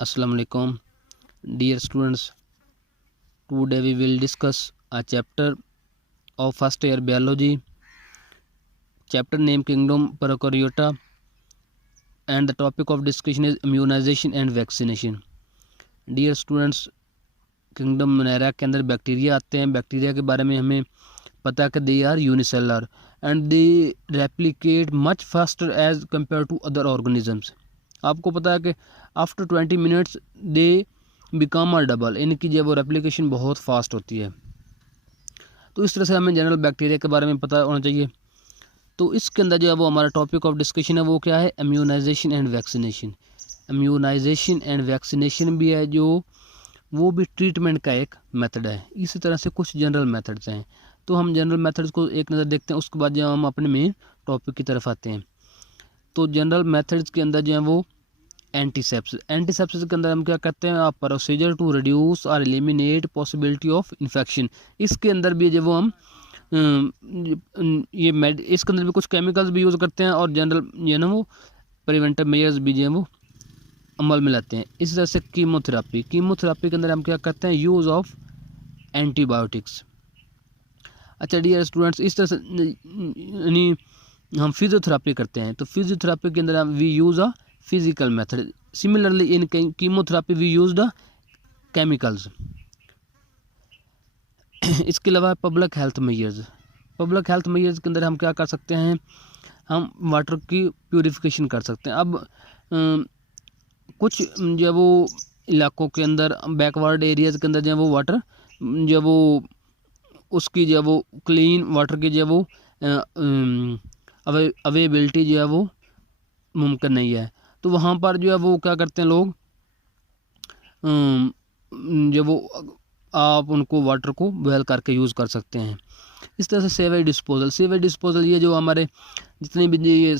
Assalamu alaikum, dear students. Today we will discuss a chapter of first year biology, chapter name Kingdom Prokaryota, and the topic of discussion is immunization and vaccination. Dear students, kingdom Monera के अंदर bacteria आते हैं। Bacteria के बारे में हमें पता है कि they are unicellular and they replicate much faster as compare to other organisms. आपको पता है कि after 20 minutes they become a double, इनकी जो वो रेप्लिकेशन बहुत फास्ट होती है। तो इस तरह से हमें जनरल बैक्टीरिया के बारे में पता होना चाहिए। तो इसके अंदर जो है वो हमारा टॉपिक ऑफ डिस्कशन है वो क्या है, immunisation and vaccination. Immunisation and vaccination भी है जो वो भी ट्रीटमेंट का एक मेथड है। इसी तरह से कुछ जनरल मेथड्स हैं। तो हम जनरल मेथड्स को एक नज़र देखते हैं, उसके बाद जो हम अपने मेन टॉपिक की तरफ आते हैं। तो जनरल मेथड्स के अंदर जो है वो एंटीसेप्सिस। एंटीसेप्सिस के अंदर हम क्या कहते हैं, प्रोसीजर टू रिड्यूस और एलिमिनेट पॉसिबिलिटी ऑफ इन्फेक्शन। इसके अंदर भी जो वो हम इसके अंदर भी कुछ केमिकल्स भी यूज़ करते हैं और जनरल जो है ना वो प्रिवेंटिव मेजर्स भी जो है वो अमल में लाते हैं। इस तरह से कीमोथेरापी के अंदर हम क्या करते हैं, यूज़ ऑफ एंटीबायोटिक्स। अच्छा डियर स्टूडेंट्स, इस तरह से यानी हम फिजियोथेरापी करते हैं। तो फिजियोथेरापी के अंदर हम we use a physical method. Similarly in chemotherapy we use the chemicals. इसके अलावा public health measures. Public health measures के अंदर हम क्या कर सकते हैं, हम वाटर की प्यूरिफिकेशन कर सकते हैं। अब कुछ जो वो इलाकों के अंदर बैकवर्ड एरियाज़ के अंदर जो वो वाटर जो वो उसकी जो वो क्लीन वाटर की जो वो अवेलेबिलिटी जो है वो मुमकिन नहीं है। तो वहाँ पर जो है वो क्या करते हैं लोग, जो वो आप उनको वाटर को बॉयल करके यूज़ कर सकते हैं। इस तरह से सेवेज डिस्पोजल ये जो हमारे जितने भी ये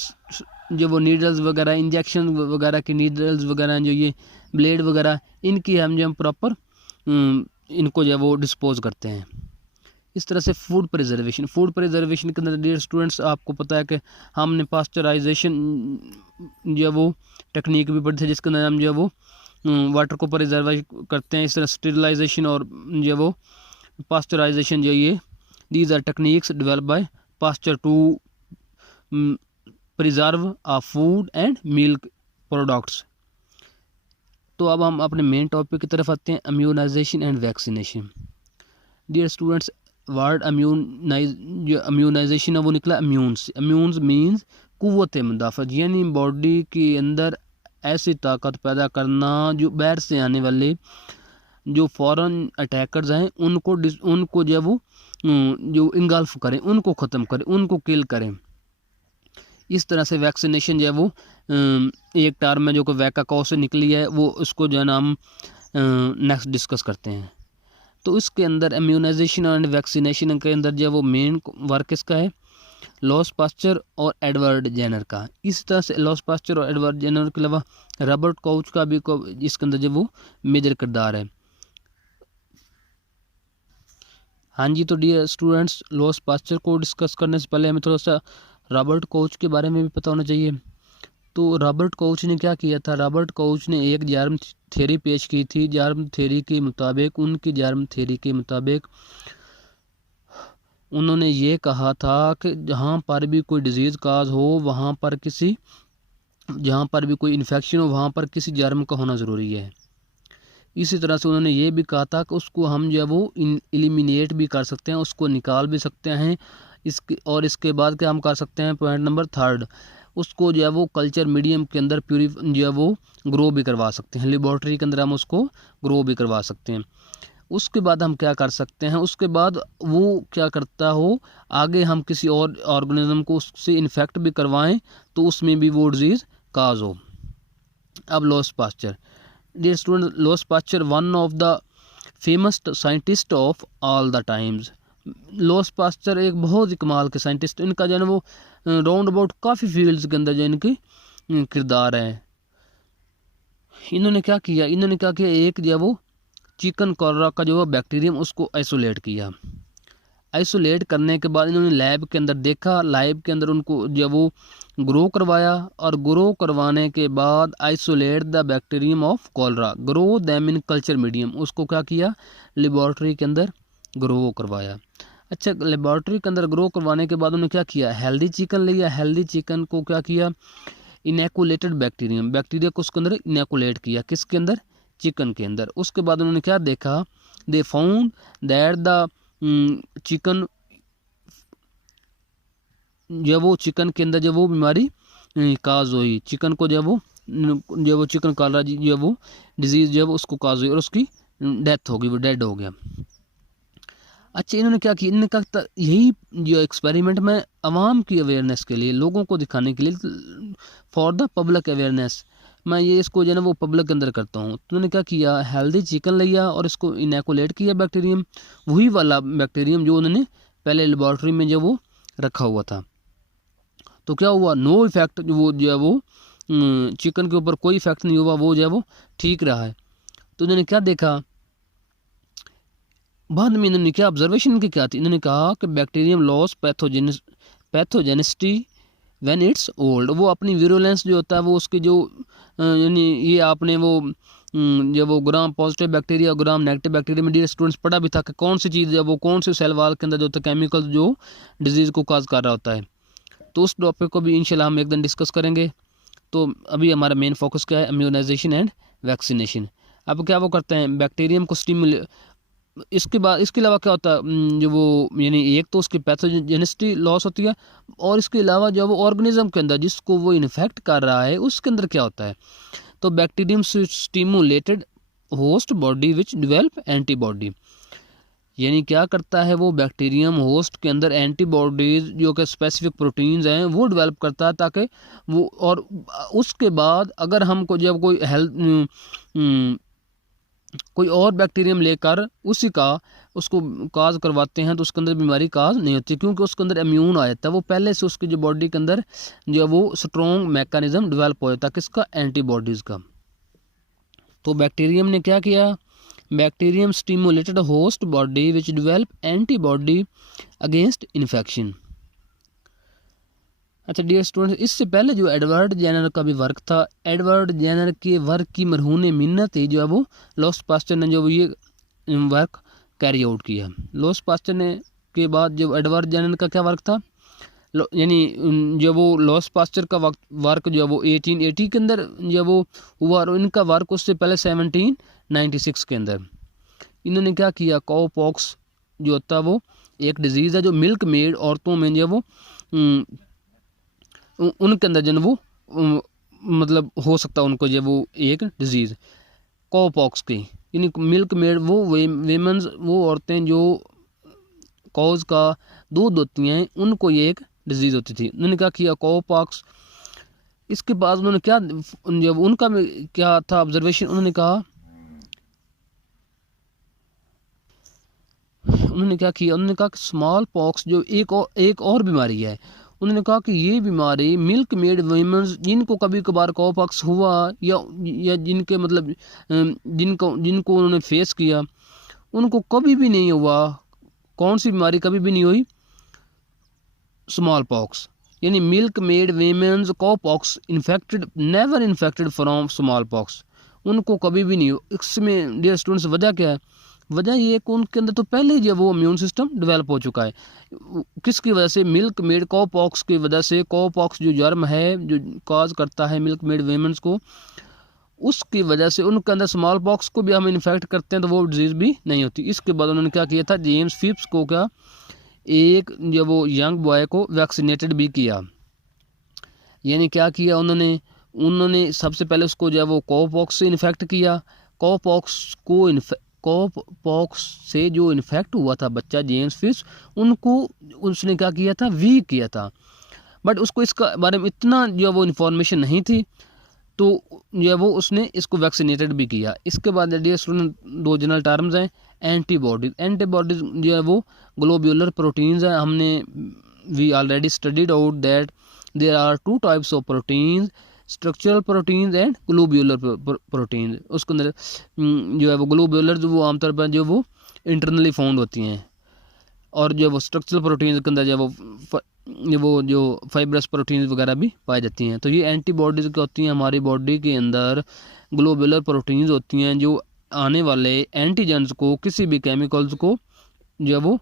जो वो नीडल्स वगैरह, इंजेक्शन वगैरह की नीडल्स वगैरह, जो ये ब्लेड वगैरह, इनकी हम जो प्रॉपर इनको जो है वो डिस्पोज करते हैं। इस तरह से फूड प्रिजर्वेशन के अंदर डियर स्टूडेंट्स आपको पता है कि हमने पास्चराइजेशन जो है वो टेक्निक भी पढ़ी थी, जिसके अंदर हम जो है वो वाटर को प्रिजर्व करते हैं। इस तरह स्टेरिलाइजेशन और जो है वो पास्चराइजेशन जो ये these are techniques develop by Pasteur to preserve a food and milk products. तो अब हम अपने मेन टॉपिक की तरफ आते हैं, immunisation and vaccination. Dear students, word immunisation है वो निकला इम्यून्स मीन्स कुव्वत मुदाफ़त, यानी बॉडी के अंदर ऐसी ताकत पैदा करना जो बाहर से आने वाले जो फॉरेन अटैकर्स हैं उनको जो है वो जो इंगल्फ करें, उनको ख़त्म करें, उनको किल करें। इस तरह से वैक्सीनेशन जो है वो एक टर्म में जो कि वैकाकॉ से निकली है, वो उसको जो है ना हम नेक्स्ट डिस्कस करते हैं। तो इसके अंदर इम्यूनाइजेशन एंड वैक्सीनेशन के अंदर जो वो मेन वर्क इसका है लॉस पास्चर और एडवर्ड जेनर का। इस तरह से लॉस पास्चर और एडवर्ड जेनर के अलावा रॉबर्ट कोच का भी इसके अंदर जो वो मेजर किरदार है। हाँ जी, तो डियर स्टूडेंट्स, लॉस पास्चर को डिस्कस करने से पहले हमें थोड़ा सा रॉबर्ट कोच के बारे में भी पता होना चाहिए। तो रॉबर्ट कोच ने क्या किया था, रॉबर्ट कोच ने एक जार्म थ्योरी पेश की थी। जार्म थ्योरी के मुताबिक उन्होंने ये कहा था कि जहाँ पर भी कोई डिजीज़ काज हो, जहाँ पर भी कोई इन्फेक्शन हो, वहाँ पर किसी जार्म का होना ज़रूरी है। इसी तरह से उन्होंने ये भी कहा था कि उसको हम जो है वो एलिमिनेट भी कर सकते हैं, उसको निकाल भी सकते हैं। इसके बाद क्या हम कर सकते हैं, पॉइंट नंबर 3, उसको जो है वो कल्चर मीडियम के अंदर जो है वो ग्रो भी करवा सकते हैं। लेबॉर्ट्री के अंदर हम उसको ग्रो भी करवा सकते हैं। उसके बाद हम क्या कर सकते हैं, उसके बाद वो क्या करता हो, आगे हम किसी और ऑर्गेनिज्म को उससे इन्फेक्ट भी करवाएं तो उसमें भी वो डिजीज़ काज हो। अब Louis Pasteur, dear student, Louis Pasteur one of the famous scientist of all the times. Louis Pasteur एक बहुत ही कमाल के साइंटिस्ट, इनका जो है वो राउंड अबाउट काफ़ी फील्ड्स के अंदर जो इनकी किरदार है। इन्होंने क्या किया, एक जो है वो चिकन कॉलरा का जो बैक्टीरियम उसको आइसोलेट किया। आइसोलेट करने के बाद इन्होंने लैब के अंदर देखा, लैब के अंदर उनको जब वो ग्रो करवाया, और ग्रो करवाने के बाद isolate the bacterium of cholera, grow them in culture medium, उसको क्या किया, लेबॉर्ट्री के अंदर ग्रो करवाया। अच्छा, लेबॉर्ट्री के अंदर ग्रो करवाने के बाद उन्होंने क्या किया, हेल्दी चिकन लिया, हेल्दी चिकन को क्या किया, इनैकुलेटेड बैक्टीरियम, बैक्टीरिया को उसके अंदर इनैकुलेट किया, किसके अंदर, चिकन के अंदर। उसके बाद उन्होंने क्या देखा, they found that the chicken, जब वो चिकन के अंदर जब वो बीमारी काज हुई, चिकन को जब वो चिकन कालरा जब वो डिजीज जब उसको काज हुई और उसकी डेथ हो गई, वो डेड हो गया। अच्छा, इन्होंने क्या किया, इन्होंने कहा यही जो एक्सपेरिमेंट में आवाम की अवेयरनेस के लिए, लोगों को दिखाने के लिए, फॉर द पब्लिक अवेयरनेस, मैं ये इसको जो है ना वो पब्लिक के अंदर करता हूँ। तो उन्होंने क्या किया, हेल्दी चिकन लिया और इसको इनैकुलेट किया बैक्टीरियम, वही वाला बैक्टीरियम जो उन्होंने पहले लेबॉर्ट्री में जो वो रखा हुआ था। तो क्या हुआ, नो इफेक्ट, वो जो है वो चिकन के ऊपर कोई इफेक्ट नहीं हुआ, वो जो है वो ठीक रहा है। तो उन्होंने क्या देखा, बाद में इन्होंने क्या ऑब्जर्वेशन की क्या थी, इन्होंने कहा कि bacterium loss pathogenicity when it's old, वो अपनी विरुलेंस जो होता है वो उसकी जो यानी ये आपने वो जब वो gram positive bacteria gram negative bacteria में डियर स्टूडेंट्स पढ़ा भी था कि कौन सी चीज़ जब वो कौन से सेल वाल के अंदर जो होता है केमिकल जो डिजीज़ को काज कर रहा होता है। तो उस टॉपिक को भी इंशाल्लाह हम एक दिन डिस्कस करेंगे। तो अभी हमारा मेन फोकस क्या है, इम्यूनाइजेशन एंड वैक्सीनेशन। अब क्या वो करते हैं, बैक्टीरियम को स्टिमुलेट, इसके बाद इसके अलावा क्या होता है, जो वो यानी एक तो उसकी पैथोजेनिसिटी लॉस होती है, और इसके अलावा जो वो ऑर्गेनिज्म के अंदर जिसको वो इन्फेक्ट कर रहा है उसके अंदर क्या होता है, तो bacterium stimulated host body which develop antibody, यानी क्या करता है वो बैक्टीरियम होस्ट के अंदर एंटीबॉडीज जो कि स्पेसिफिक प्रोटीन्स हैं वो डेवलप करता है, ताकि वो, और उसके बाद अगर हमको जब कोई हेल्थ कोई और बैक्टीरियम लेकर उसी का उसको काज करवाते हैं तो उसके अंदर बीमारी काज नहीं होती, क्योंकि उसके अंदर इम्यून आ जाता है, वो पहले से उसकी जो बॉडी के अंदर जो वो स्ट्रॉन्ग मैकेनिज्म डेवलप हो जाता है, किसका, एंटीबॉडीज़ का। तो बैक्टीरियम ने क्या किया, bacterium stimulated host body which develop antibody against infection. अच्छा डियर स्टूडेंट्स, इससे पहले जो एडवर्ड जेनर का भी वर्क था, एडवर्ड जेनर के वर्क की मरहून मिन्नत ही जो है वो लॉस पास्टर ने जो ये वर्क कैरी आउट किया। लॉस पास्टर ने के बाद जो एडवर्ड जेनर का क्या वर्क था, यानी जो वो लॉस पास्टर का वर्क जो है वो 1880 के अंदर जो वो हुआ, और इनका वर्क उससे पहले 1796 के अंदर। इन्होंने क्या किया, काउपॉक्स जो होता है वो एक डिजीज़ है जो मिल्क मेड औरतों में जो वो उनके अंदर जो वो मतलब हो सकता है उनको जो वो एक डिजीज़ काउपॉक्स की, यानी मिल्क मेड वो वेमेंस वो औरतें जो कॉज का दूध होती हैं उनको ये एक डिजीज़ होती थी। उन्होंने क्या किया, काउपॉक्स। इसके बाद उन्होंने क्या, जब उनका क्या था ऑब्जर्वेशन, उन्होंने क्या किया, उन्होंने कहा कि स्मॉल पॉक्स जो एक और बीमारी है, उन्होंने कहा कि ये बीमारी मिल्क मेड वीमेंस जिनको कभी कभार काउपॉक्स हुआ या जिनके मतलब जिनको उन्होंने फेस किया उनको कभी भी नहीं हुआ, कौन सी बीमारी कभी भी नहीं हुई, स्मॉल पॉक्स, यानी milk made women's cowpox infected never infected from small pox, उनको कभी भी नहीं हो। इसमें डियर स्टूडेंट्स वजह क्या है, वजह ये है कि उनके अंदर तो पहले ही जो वो इम्यून सिस्टम डेवलप हो चुका है, किसकी वजह से, मिल्क मेड काउपॉक्स की वजह से। काउपॉक्स जो जर्म है जो कॉज करता है मिल्क मेड वीमेंस को, उसकी वजह से उनके अंदर स्मॉल पॉक्स को भी हम इन्फेक्ट करते हैं तो वो डिजीज़ भी नहीं होती। इसके बाद उन्होंने क्या किया था, जेम्स फिप्स को क्या एक जब वो यंग बॉय को वैक्सीनेटेड भी किया, यानी क्या किया उन्होंने सबसे पहले उसको जब वो काउपॉक्स से इन्फेक्ट किया, काउपॉक्स से जो इन्फेक्ट हुआ था बच्चा जेम्स फिप्स, उनको उसने क्या किया था, वीक किया था, बट उसको इसका बारे में इतना जो वो इन्फॉर्मेशन नहीं थी, तो जो है वो उसने इसको वैक्सीनेटेड भी किया। इसके बाद डियर स्टूडेंट दो जनरल टर्म्स हैं, एंटीबॉडीज जो है वो ग्लोब्यूलर प्रोटीन्स हैं। हमने we already studied out that there are two types of proteins, structural proteins and globular proteins. उसके अंदर जो है वो ग्लोब्यूलर जो वो आमतौर पर जो वो इंटरनली फाउंड होती हैं, और जो वो स्ट्रक्चरल प्रोटीन्स के अंदर वो जो फाइब्रस प्रोटीन्स वगैरह भी पाई जाती हैं। तो ये एंटीबॉडीज़ क्या होती हैं, हमारी बॉडी के अंदर ग्लोबुलर प्रोटीन्स होती हैं जो आने वाले एंटीजेंस को, किसी भी केमिकल्स को जो वो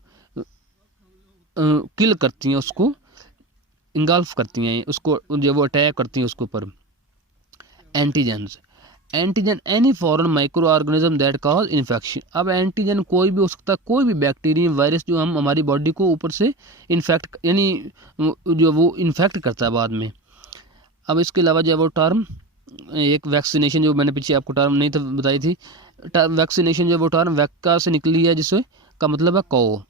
किल करती हैं, उसको इंगल्फ करती हैं, उसको जो वो अटैक करती हैं उसके ऊपर। Antigens, antigen any foreign micro organism that cause infection. अब एंटीजन कोई भी हो सकता है, कोई भी बैक्टीरिया वायरस जो हम हमारी बॉडी को ऊपर से इन्फेक्ट यानी जो वो इन्फेक्ट करता है बाद में। अब इसके अलावा जो है वो टर्म एक वैक्सीनेशन, जो मैंने पीछे आपको टर्म नहीं तो बताई थी, वैक्सीनेशन जो वो टर्म वैक्का से निकली है, जिससे का मतलब है कौ।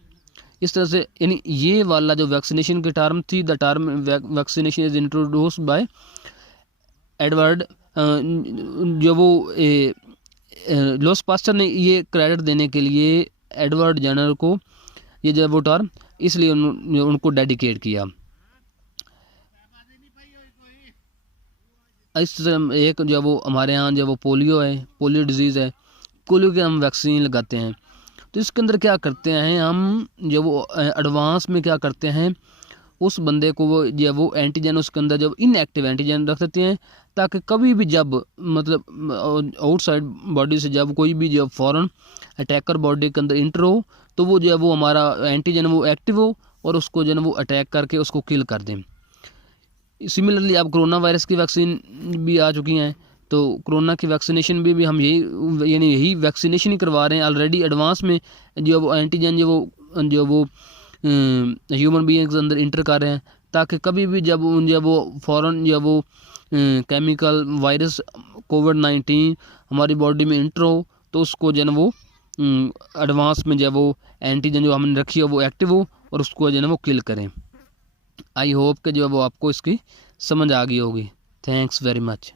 इस तरह से यानी ये वाला जो वैक्सीनेशन की टर्म थी, the term vaccination is introduce by Edward, जो वो लॉस पास्टर ने ये क्रेडिट देने के लिए एडवर्ड जनर को ये जो वो टर्म इसलिए उनको डेडिकेट किया। इस तरह एक जो वो हमारे यहाँ जो वो पोलियो है, पोलियो डिजीज़ है, पोलियो के हम वैक्सीन लगाते हैं। तो इसके अंदर क्या करते हैं हम, जो वो एडवांस में क्या करते हैं, उस बंदे को वो जो वो एंटीजन उसके अंदर जब इनएक्टिव एंटीजन रख देते हैं, ताकि कभी भी जब मतलब आउटसाइड बॉडी से जब कोई भी जब फॉरेन अटैकर बॉडी के अंदर इंटर हो, तो वो जो है वो हमारा एंटीजन वो एक्टिव हो और उसको जो है वो अटैक करके उसको किल कर दें। सिमिलरली अब कोरोना वायरस की वैक्सीन भी आ चुकी हैं, तो कोरोना की वैक्सीनेशन भी हम यही वैक्सीनेशन ही करवा रहे हैं ऑलरेडी एडवांस में। जो वो एंटीजन जो वो ह्यूमन बीइंग्स के अंदर इंटर कर रहे हैं, ताकि कभी भी जब वो फॉरेन जो वो केमिकल वायरस कोविड-19 हमारी बॉडी में इंटर हो, तो उसको जो है वो एडवांस में जो वो एंटीजन जो हमने रखी है वो एक्टिव हो और उसको जो है वो किल करें। आई होप कि जो है वो आपको इसकी समझ आ गई होगी। Thanks very much.